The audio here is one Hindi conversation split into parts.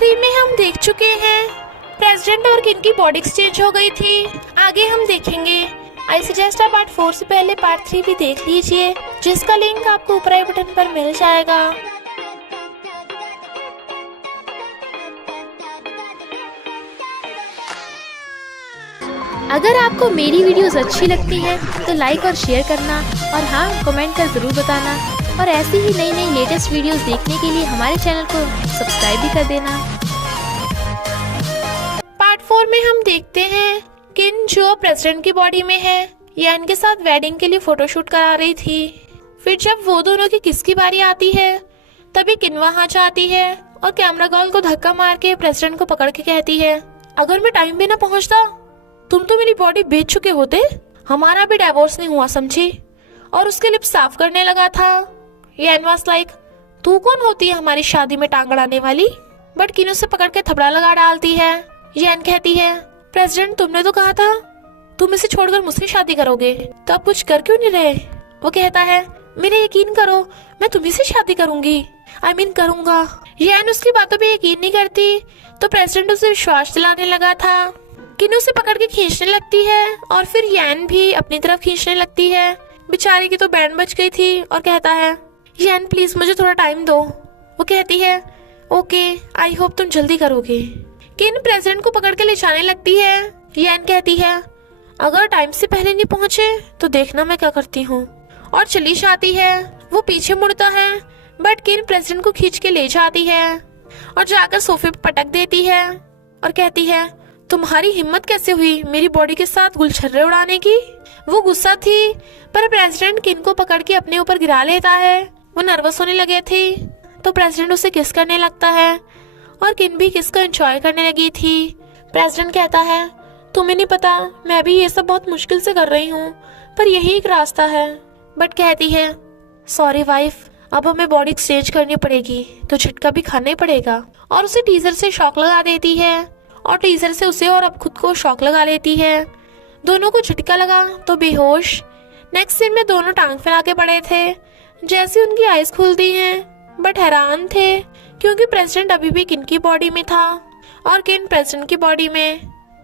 3 में हम देख चुके हैं प्रेसिडेंट और किन की बॉडी एक्सचेंज हो गई थी। आगे हम देखेंगे। आई सजेस्ट आप पार्ट 4 से पहले पार्ट 3 भी देख लीजिए, जिसका लिंक आपको ऊपर आई बटन पर मिल जाएगा। अगर आपको मेरी वीडियोस अच्छी लगती है तो लाइक और शेयर करना, और हाँ, कमेंट कर ज़रूर बताना। और ऐसी ही नई नई लेटेस्ट वीडियोस देखने के लिए हमारे चैनल को सब्सक्राइब भी कर देना। पार्ट 4 में हम देखते हैं किन जो प्रेसिडेंट की बॉडी में है या इनके साथ वेडिंग के लिए फोटोशूट करा रही थी। फिर जब वो दोनों की किसकी बारी आती है तभी किन वहाँ जाती है और कैमरा गर्ल को धक्का मार के प्रेसिडेंट को पकड़ के कहती है, अगर मैं टाइम पे ना पहुँचता तुम तो मेरी बॉडी बेच चुके होते, हमारा भी डिवोर्स नहीं हुआ समझी। और उसके लिप्स साफ करने लगा था। यान वाज लाइक, तू कौन होती है हमारी शादी में टांग अड़ाने वाली। बट किन उसे पकड़ के थपड़ा लगा डालती है। यान कहती है, प्रेसिडेंट तुमने तो कहा था तुम इसे छोड़कर मुझसे शादी करोगे, तो आप कुछ कर क्यों नहीं रहे। वो कहता है, मेरे यकीन करो मैं तुम्ही से शादी करूंगी, करूंगा। यान उसकी बातों पे यकीन नहीं करती तो प्रेसिडेंट उसे विश्वास दिलाने लगा था। किन उसे पकड़ के खींचने लगती है और फिर यान भी अपनी तरफ खींचने लगती है। बेचारी की तो बैंड बच गई थी और कहता है, यान प्लीज मुझे थोड़ा टाइम दो। वो कहती है, ओके, आई होप तुम जल्दी करोगे। किन प्रेसिडेंट को पकड़ के ले जाने लगती है। यान कहती है, अगर टाइम से पहले नहीं पहुंचे तो देखना मैं क्या करती हूँ, और चली जाती है। वो पीछे मुड़ता है बट किन प्रेसिडेंट को खींच के ले जाती है और जाकर सोफे पर पटक देती है और कहती है, तुम्हारी हिम्मत कैसे हुई मेरी बॉडी के साथ गुलछर्रे उड़ाने की। वो गुस्सा थी पर प्रेसिडेंट किन को पकड़ के अपने ऊपर गिरा लेता है। वो नर्वस होने लगे थे तो प्रेसिडेंट उसे किस करने लगता है और किन भी किस को एंजॉय करने लगी थी। प्रेसिडेंट कहता है, तुम्हें नहीं पता मैं भी ये सब बहुत मुश्किल से कर रही हूँ, पर यही एक रास्ता है। बट कहती है, सॉरी वाइफ, अब हमें बॉडी एक्सचेंज करनी पड़ेगी तो झटका भी खाना ही पड़ेगा। और उसे टीजर से शॉक लगा देती है और टीजर से उसे और अब खुद को शॉक लगा लेती है। दोनों को झटका लगा तो बेहोश। नेक्स्ट सीन में दोनों टांग फैला के पड़े थे। जैसे उनकी आईज खुलती हैं बट हैरान थे क्योंकि प्रेसिडेंट अभी भी किन की बॉडी में था और किन प्रेसिडेंट की बॉडी में।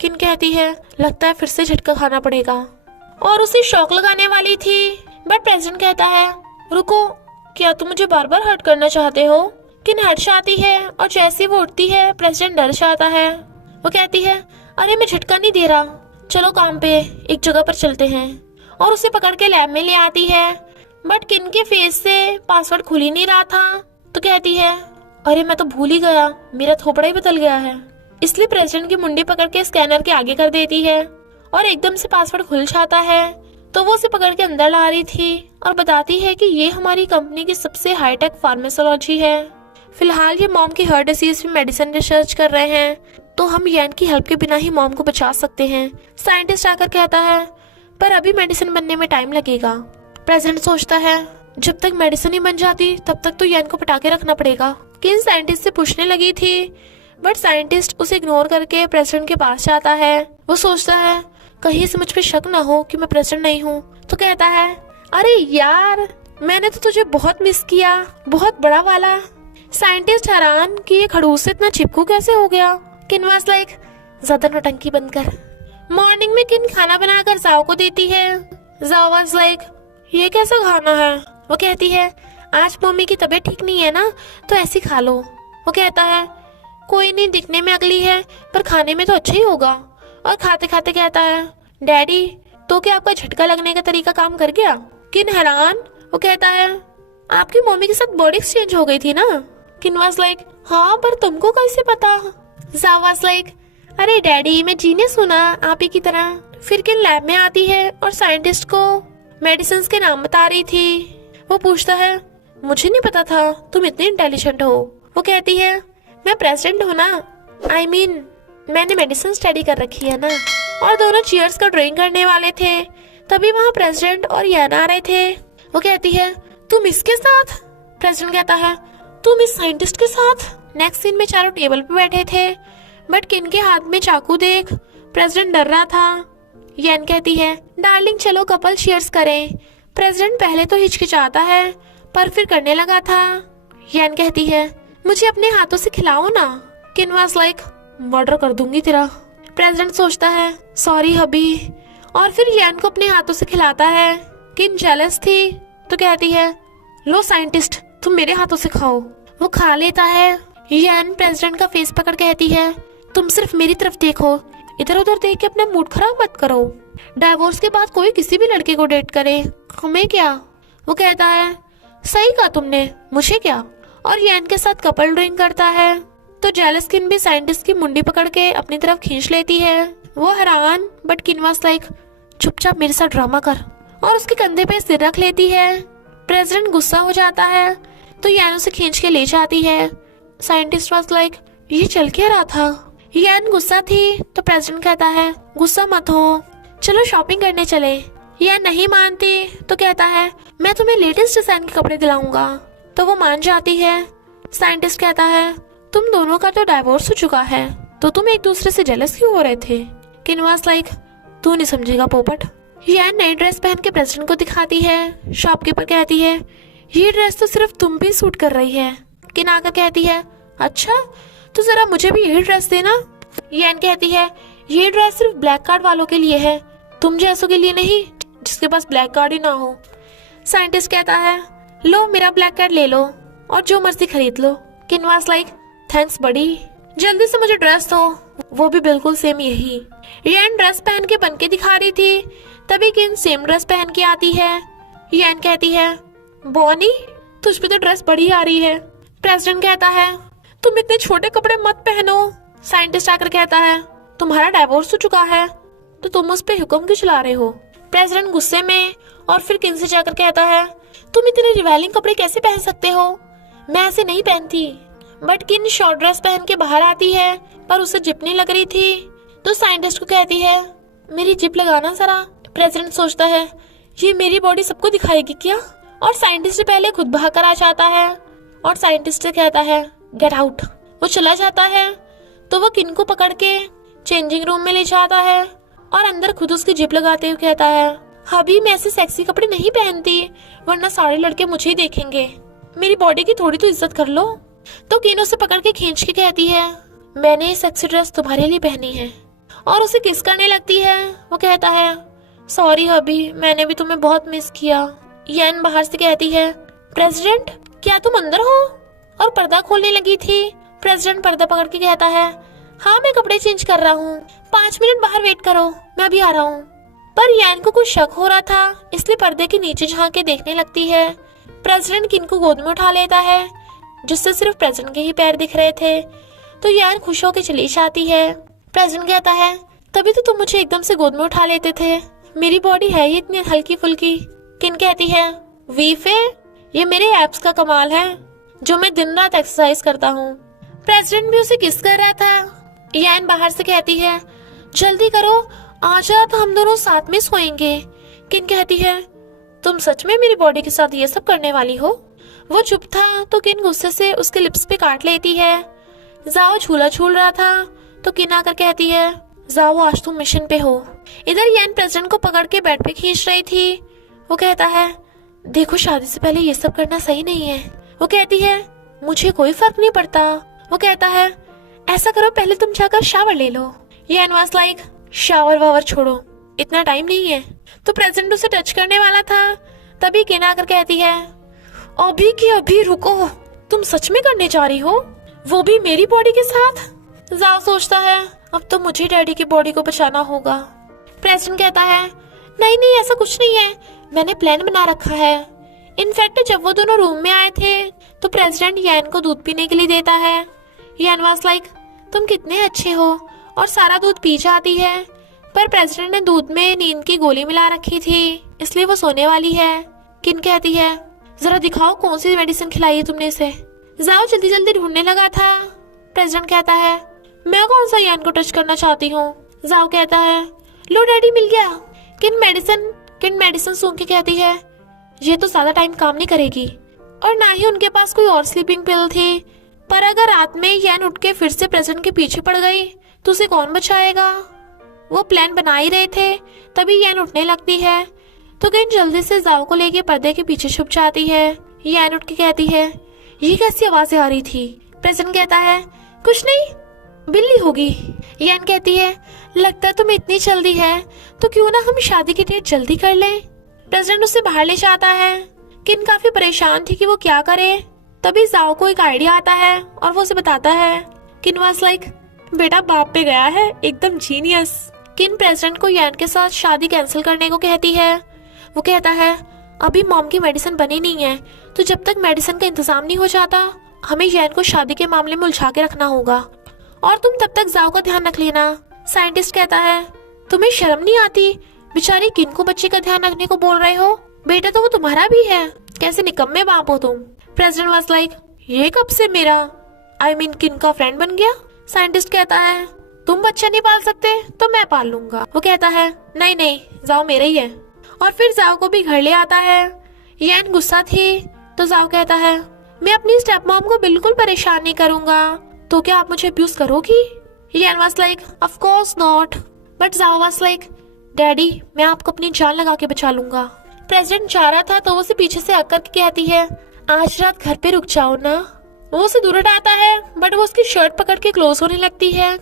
किन कहती है, लगता है फिर से झटका खाना पड़ेगा, और उसे शॉक लगाने वाली थी बट प्रेसिडेंट कहता है, रुको, क्या तुम मुझे बार बार हर्ट करना चाहते हो। किन हर्ट जाती है और जैसे वो उठती है प्रेसिडेंट डर जाता है। वो कहती है, अरे मैं झटका नहीं दे रहा, चलो काम पे एक जगह पर चलते हैं। और उसे पकड़ के लैब में ले आती है बट किन के फेस से पासवर्ड खुल ही नहीं रहा था तो कहती है, अरे मैं तो भूल ही गया, मेरा थोपड़ा ही बदल गया है। इसलिए प्रेसिडेंट की मुंडी पकड़ के स्कैनर के आगे कर देती है और एकदम से पासवर्ड खुल जाता है। तो वो उसे पकड़ के अंदर ला रही थी और बताती है कि ये हमारी कंपनी की सबसे हाईटेक फार्माकोलॉजी है। फिलहाल ये मॉम की हार्ट डिसीज में मेडिसिन रिसर्च कर रहे हैं, तो हम यान की हेल्प के बिना ही मॉम को बचा सकते हैं। साइंटिस्ट आकर कहता है, पर अभी मेडिसिन बनने में टाइम लगेगा। प्रेसिडेंट सोचता है, जब तक मेडिसिन ही बन जाती तब तक तो यान को पटा के रखना पड़ेगा। किन साइंटिस्ट से पूछने लगी थी बट साइंटिस्ट उसे इग्नोर करके प्रेसिडेंट के पास जाता है। वो सोचता है, कहीं से मुझ पे शक ना हो कि मैं प्रेसिडेंट नहीं हूँ। तो कहता है, अरे यार, मैंने तो तुझे बहुत मिस किया, बहुत बड़ा वाला। साइंटिस्ट हैरान कि ये खड़ूस से इतना चिपकू कैसे हो गया। किन वाज लाइक, ज्यादा नौटंकी बंद कर। मॉर्निंग में किन खाना बनाकर जाओ को देती है। जाओ वाज लाइक, ये कैसा खाना है। वो कहती है, आज मम्मी की तबीयत ठीक नहीं है ना, तो ऐसे खा लो। वो कहता है, कोई नहीं, दिखने में अगली है पर खाने में तो अच्छा ही होगा। और खाते खाते कहता है, डैडी, तो क्या आपका झटका लगने का तरीका काम कर गया। किन हैरान। वो कहता है, आपकी मम्मी के साथ बॉडी एक्सचेंज हो गई थी ना। किन वाज लाइक, हाँ, पर तुमको कैसे पता। जाओ वाज लाइक, अरे डैडी, मैं जीनियस हूं ना आप ही की तरह। फिर किन लैब में आती है और साइंटिस्ट को मेडिसिन के नाम बता रही थी। वो पूछता है, मुझे नहीं पता था तुम इतनी इंटेलिजेंट हो। वो कहती है, मैं प्रेसिडेंट हूँ ना, मैंने मेडिसिन स्टडी कर रखी है ना। और दोनों चीयर्स का ड्राइंग करने वाले थे तभी वहाँ प्रेसिडेंट और यान आ रहे थे। वो कहती है, तुम इसके साथ। प्रेसिडेंट कहता है, तुम इस साइंटिस्ट के साथ। नेक्स्ट सीन में चारों टेबल पे बैठे थे बट किन के हाथ में चाकू देख प्रेसिडेंट डर रहा था। यान कहती है, डार्लिंग चलो कपल चीयर्स करें। प्रेसिडेंट पहले तो हिचकिचाता है पर फिर करने लगा था। यान कहती है, मुझे अपने हाथों से खिलाओ ना। किन वाज लाइक मर्डर कर दूंगी तेरा। प्रेसिडेंट सोचता है सॉरी हबी, और फिर यान को अपने हाथों से खिलाता है। किन जेलस थी तो कहती है लो साइंटिस्ट तुम मेरे हाथों से खाओ। वो खा लेता है। यान प्रेसिडेंट का फेस पकड़ कहती है तुम सिर्फ मेरी तरफ देखो, इधर उधर देख के अपना मूड खराब मत करो। डाइवोर्स के बाद कोई किसी भी लड़के को डेट करे, हमें क्या। वो कहता है सही कहा तुमने, मुझे क्या। और यान के साथ कपल ड्रिंक करता है तो जेलस किन भी साइंटिस्ट की मुंडी पकड़ के अपनी तरफ खींच लेती है। वो हैरान, बट किन वाज लाइक चुपचाप मेरे साथ ड्रामा कर, और उसके कंधे पे सिर रख लेती है। प्रेसिडेंट गुस्सा हो जाता है तो यान उसे खींच के ले जाती है। साइंटिस्ट वाज लाइक ये चल क्या रहा था। यान गुस्सा थी तो प्रेसिडेंट कहता है गुस्सा मत हो, चलो शॉपिंग करने चले। यान नहीं मानती तो कहता है मैं तुम्हें लेटेस्ट डिजाइन के कपड़े दिलाऊंगा, तो वो मान जाती है। साइंटिस्ट कहता है तुम दोनों का तो डाइवोर्स हो चुका है, तो तुम एक दूसरे से जेलस क्यों हो रहे थे। किन वाज लाइक तू नहीं समझेगा पोपट। यान नई ड्रेस पहन के प्रेसिडेंट को दिखाती है। शॉपकीपर कहती है ये ड्रेस तो सिर्फ तुम भी सूट कर रही है। किन आकर कहती है अच्छा तो जरा मुझे भी यही ड्रेस देना। यान कहती है ये ड्रेस सिर्फ ब्लैक कार्ड वालों के लिए है, तुम जैसों के लिए नहीं जिसके पास ब्लैक कार्ड ही ना हो। साइंटिस्ट कहता है लो मेरा ब्लैक कार्ड ले लो और जो मर्जी खरीद लो। किन वाज लाइक थैंक्स बड़ी, जल्दी से मुझे ड्रेस दो, वो भी बिल्कुल सेम यही। यान ड्रेस पहन के बन के दिखा रही थी, तभी किन सेम ड्रेस पहन के आती है। यान कहती है बॉनी तुझ पे तो ड्रेस बड़ी आ रही है। प्रेसिडेंट कहता है तुम इतने छोटे कपड़े मत पहनो। साइंटिस्ट आकर कहता है तुम्हारा डाइवोर्स हो चुका है तो तुम उस पे हुक्म क्यों चला रहे हो। प्रेसिडेंट गुस्से में, और फिर किन से जाकर कहता है तुम इतने रिवेलिंग कपड़े कैसे पहन सकते हो, मैं ऐसे नहीं पहनती। बट किन शॉर्ट ड्रेस पहन के बाहर आती है, पर उसे जिप नहीं लग रही थी, तो साइंटिस्ट को कहती है मेरी जिप लगाना जरा। प्रेसिडेंट सोचता है ये मेरी बॉडी सबको दिखाएगी क्या, और साइंटिस्ट से पहले खुद बाहर कर आ जाता है और साइंटिस्ट से कहता है गेट आउट। वो चला जाता है तो वो किन को पकड़ के चेंजिंग रूम में ले जाता है और अंदर खुद उसकी जिप लगाते हुए कहता है अभी मैं ऐसे सेक्सी कपड़े नहीं पहनती, वरना सारे लड़के मुझे ही देखेंगे, मेरी बॉडी की थोड़ी तो इज्जत कर लो। तो किन उसे पकड़ के खींच के कहती है मैंने ये सेक्सी ड्रेस तुम्हारे लिए पहनी है, और उसे किस करने लगती है। वो कहता है सॉरी हबी, मैंने भी तुम्हें बहुत मिस किया। यान बाहर से कहती है प्रेसिडेंट क्या तुम अंदर हो, और पर्दा खोलने लगी थी। प्रेसिडेंट पर्दा पकड़ के कहता है हाँ मैं कपड़े चेंज कर रहा हूँ, 5 मिनट बाहर वेट करो, मैं अभी आ रहा हूँ। पर यान को कुछ शक हो रहा था, इसलिए पर्दे के नीचे झांक के देखने लगती है। प्रेसिडेंट किन को गोद में उठा लेता है, जिससे सिर्फ प्रेसिडेंट के ही पैर दिख रहे थे, तो यान खुश होकर चली जाती है। प्रेसिडेंट कहता है तभी तो तुम मुझे एकदम से गोद में उठा लेते थे, मेरी बॉडी है ही इतनी हल्की फुल्की। किन कहती है वीफे ये मेरे एब्स का कमाल है, जो मैं दिन रात एक्सरसाइज करता हूँ। प्रेसिडेंट भी उसे किस कर रहा था। यान बाहर से कहती है जल्दी करो, आज रात हम दोनों साथ में सोएंगे। किन कहती है तुम सच में मेरी बॉडी के साथ ये सब करने वाली हो। वो चुप था तो किन गुस्से से उसके लिप्स पे काट लेती है। जाओ झूला झूल रहा था तो किन आकर कहती है जाओ आज तुम मिशन पे हो। इधर यान प्रेसिडेंट को पकड़ के बेड पे खींच रही थी। वो कहता है देखो शादी से पहले ये सब करना सही नहीं है। वो कहती है मुझे कोई फर्क नहीं पड़ता। वो कहता है ऐसा करो पहले तुम जाकर शावर ले लो। यान वाज लाइक शावर वावर छोड़ो, इतना टाइम नहीं है। तो प्रेसिडेंट उसे टच करने वाला था, तभी किन आकर कहती है अभी की अभी रुको, तुम सच में करने जा रही हो, वो भी मेरी बॉडी के साथ। जाओ सोचता है अब तो मुझे डैडी की बॉडी को बचाना होगा। प्रेसिडेंट कहता है नहीं नहीं ऐसा कुछ नहीं है, मैंने प्लान बना रखा है। इनफैक्ट जब वो दोनों रूम में आए थे तो प्रेसिडेंट यान को दूध पीने के लिए देता है। यान वाज लाइक तुम कितने अच्छे हो, और सारा दूध पी जाती है, पर प्रेसिडेंट ने दूध में नींद की गोली मिला रखी थी, इसलिए वो सोने वाली है। किन कहती है जरा दिखाओ कौन सी मेडिसिन खिलाई है तुमने इसे। जाओ जल्दी जल्दी ढूंढने लगा था। प्रेसिडेंट कहता है मैं कौन सा यान को टच करना चाहती हूँ। जाओ कहता है लो डैडी मिल गया। किन मेडिसिन सूंघ के कहती है ये तो ज्यादा टाइम काम नहीं करेगी, और ना ही उनके पास कोई और स्लीपिंग पिल थी, पर अगर रात में यान उठ के फिर से प्रेसिडेंट के पीछे पड़ गई तो उसे कौन बचाएगा। वो प्लान बना ही रहे थे, तभी यान उठने लगती है तो किन जल्दी से जाओ को लेके पर्दे के पीछे छुप जाती है। यान उठ के कहती है ये कैसी आवाजें आ रही थी। प्रेसिडेंट कहता है कुछ नहीं, बिल्ली होगी। यान कहती है लगता है तुम्हें इतनी जल्दी है तो क्यों ना हम शादी की डेट जल्दी कर लें। प्रेसिडेंट उसे बाहर ले जाता है। किन काफी परेशान थी कि वो क्या करे। तभी जाओ को एक आइडिया आता है और वो उसे बताता है। किन वाज लाइक बेटा बाप पे गया है, एकदम जीनियस। किन प्रेसिडेंट को यान के साथ शादी कैंसिल करने को कहती है। वो कहता है अभी मॉम की मेडिसिन बनी नहीं है तो जब तक मेडिसिन का इंतजाम नहीं हो जाता हमें यान को शादी के मामले में उलझा के रखना होगा और तुम तब तक जाओ का ध्यान रख लेना। साइंटिस्ट कहता है तुम्हें शर्म नहीं आती, बेचारी किन को बच्चे का ध्यान रखने को बोल रहे हो, बेटा तो वो तुम्हारा भी है, कैसे निकम्मे बाप हो तुम। प्रेसिडेंट वाज लाइक ये कब से मेरा I mean किन का फ्रेंड बन गया। साइंटिस्ट कहता है तुम बच्चा नहीं पाल सकते तो मैं पाल लूंगा। वो कहता है नहीं नहीं जाओ मेरा ही है और फिर जाओ को भी घर ले आता है। यान गुस्सा थी तो जाओ कहता है मैं अपनी स्टेप मॉम को बिल्कुल परेशान नहीं करूंगा, तो क्या आप मुझे अब्यूज करोगी। यान was like of course not, but जाओ वाज लाइक डैडी मैं आपको अपनी जान लगा के बचा लूंगा। प्रेसिडेंट जा रहा था तो वो उसे पीछे से आकर के कहती है आज रात घर पे रुक जाओ ना। वो उसे दूर हटाता है बट वो उसकी शर्ट पकड़ के क्लोज होने लगती है।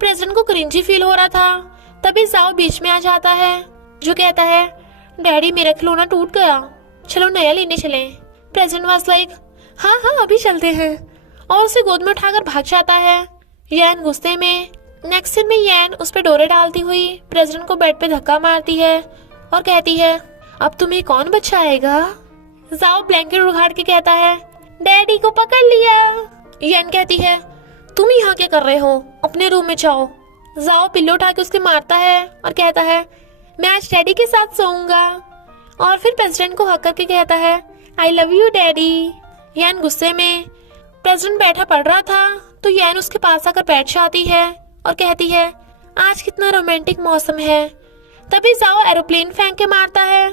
प्रेसिडेंट को क्रिंजी फील हो रहा था। तभी जाओ बीच में आ जाता है जो कहता है डैडी मेरा खिलौना टूट गया, चलो नया लेने चले। प्रेसिडेंट वाज लाइक हाँ हाँ अभी चलते हैं और उसे गोद में उठाकर भाग जाता है। यान गुस्से में। नेक्स्ट सीन में यान उस पर डोरे डालती हुई प्रेसिडेंट को बेड पे धक्का मारती है और कहती है अब तुम्हें कौन बचाएगा। जाओ ब्लैंकेट उखाड़ के कहता है डैडी को पकड़ लिया। यान कहती है तुम यहाँ क्या कर रहे हो, अपने रूम में जाओ। जाओ पिल्लो उठा के उसके मारता है और कहता है मैं आज डैडी के साथ सोऊंगा और फिर प्रेसिडेंट को हक करके कहता है आई लव यू डैडी। यान गुस्से में। प्रेसिडेंट बैठा पढ़ रहा था तो यान उसके पास आकर बैठ जाती है और कहती है आज कितना रोमांटिक मौसम है। तभी जाओ एरोप्लेन फेंक के मारता है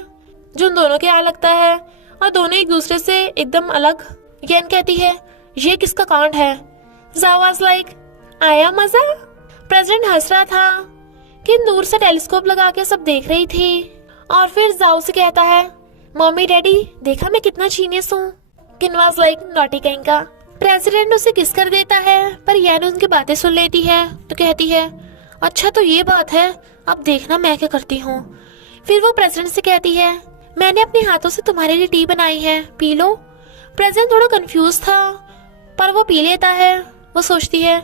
जो उन दोनों के आ लगता है और दोनों एक दूसरे से एकदम अलग। यान कहती है ये किसका कांड है। जाओ वाज लाइक आया मजा। प्रेसिडेंट हंस रहा था कि दूर से टेलीस्कोप लगा के सब देख रही थी और फिर जाओ से कहता है मम्मी डैडी देखा मैं कितना जीनियस हूँ। किन वाज लाइक नॉटी कहीं का। प्रेसिडेंट उसे किस कर देता है पर यान उनकी बातें सुन लेती है तो कहती है अच्छा तो ये बात है, अब देखना मैं क्या करती हूँ। फिर वो प्रेसिडेंट से कहती है मैंने अपने हाथों से तुम्हारे लिए टी बनाई है, पी लो। प्रेसिडेंट थोड़ा कंफ्यूज था पर वो पी लेता है। वो सोचती है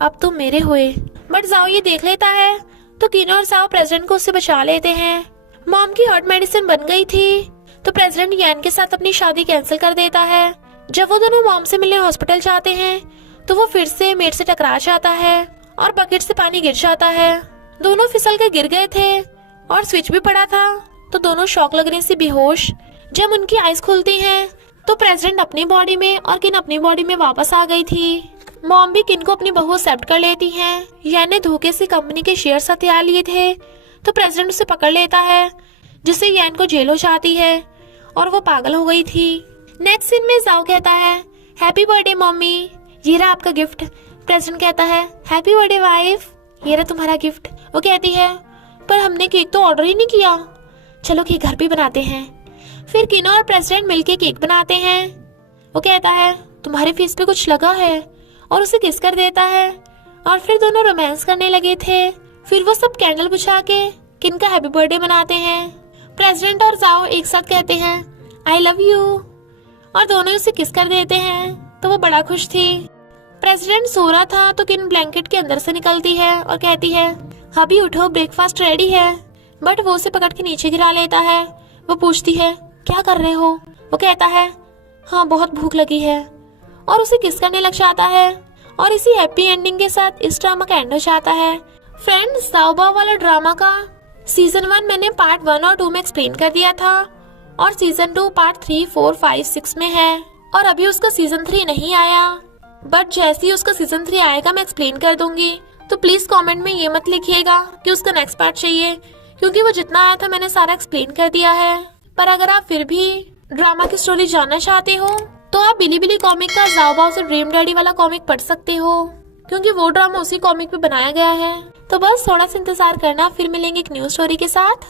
अब तुम मेरे हुए, बट जाओ ये देख लेता है तो किन और जाओ प्रेसिडेंट को उससे बचा लेते हैं। मॉम की हार्ट मेडिसिन बन गई थी तो प्रेसिडेंट यान के साथ अपनी शादी कैंसिल कर देता है। जब वो दोनों मॉम से मिलने हॉस्पिटल जाते हैं तो वो फिर से मेड से टकरा जाता है और बकेट से पानी गिर जाता है। दोनों फिसल के गिर गए थे और स्विच भी पड़ा था तो दोनों शॉक लगने से बेहोश। जब उनकी आईज खुलती हैं तो प्रेसिडेंट अपनी बॉडी में और किन अपनी बॉडी में वापस आ गई थी। मॉम भी किन को अपनी बहू एक्सेप्ट कर लेती हैं। यान ने धोखे से कंपनी के शेयर हथियार लिए थे तो प्रेसिडेंट उसे पकड़ लेता है जिससे यान को जेल हो जाती है और वो पागल हो गई थी। नेक्स्ट सीन में जाओ कहता है हैप्पी बर्थडे मम्मी, ये रहा आपका गिफ्ट। प्रेसिडेंट कहता है हैप्पी बर्थडे वाइफ, ये रहा तुम्हारा गिफ्ट। वो कहती है पर हमने केक तो ऑर्डर ही नहीं किया, चलो केक घर पे बनाते हैं। फिर किनो और प्रेसिडेंट मिलके केक बनाते हैं। वो कहता है तुम्हारे फेस पे कुछ लगा है और उसे किस कर देता है और फिर दोनों रोमांस करने लगे थे। फिर वो सब कैंडल बुझा के किन का हैप्पी बर्थडे मनाते हैं। प्रेसिडेंट और जाओ एक साथ कहते हैं आई लव यू और दोनों उसे किस कर देते हैं तो वो बड़ा खुश थी। प्रेसिडेंट सो रहा था तो किन ब्लैंकेट के अंदर से निकलती है और कहती है अभी उठो ब्रेकफास्ट रेडी है, बट वो उसे पकड़ के नीचे गिरा लेता है। वो पूछती है क्या कर रहे हो। वो कहता है हाँ बहुत भूख लगी है और उसे किस करने लग जाता है और इसी हैप्पी एंडिंग के साथ इस ड्रामा का एंड हो जाता है। फ्रेंड्स साओबा वाला ड्रामा का सीजन 1 मैंने पार्ट 1 और 2 में एक्सप्लेन कर दिया था और सीजन 2 पार्ट 3, 4, 5, 6 में है और अभी उसका सीजन 3 नहीं आया, बट जैसे ही उसका सीजन 3 आएगा मैं एक्सप्लेन कर दूंगी। तो प्लीज कमेंट में ये मत लिखिएगा कि उसका नेक्स्ट पार्ट चाहिए, क्योंकि वो जितना आया था मैंने सारा एक्सप्लेन कर दिया है। पर अगर आप फिर भी ड्रामा की स्टोरी जानना चाहते हो तो आप बिली कॉमिक का जाओबाओ से ड्रीम डैडी वाला कॉमिक पढ़ सकते हो, क्योंकि वो ड्रामा उसी कॉमिक में बनाया गया है। तो बस थोड़ा सा इंतजार करना, फिर मिलेंगे एक न्यू स्टोरी के साथ।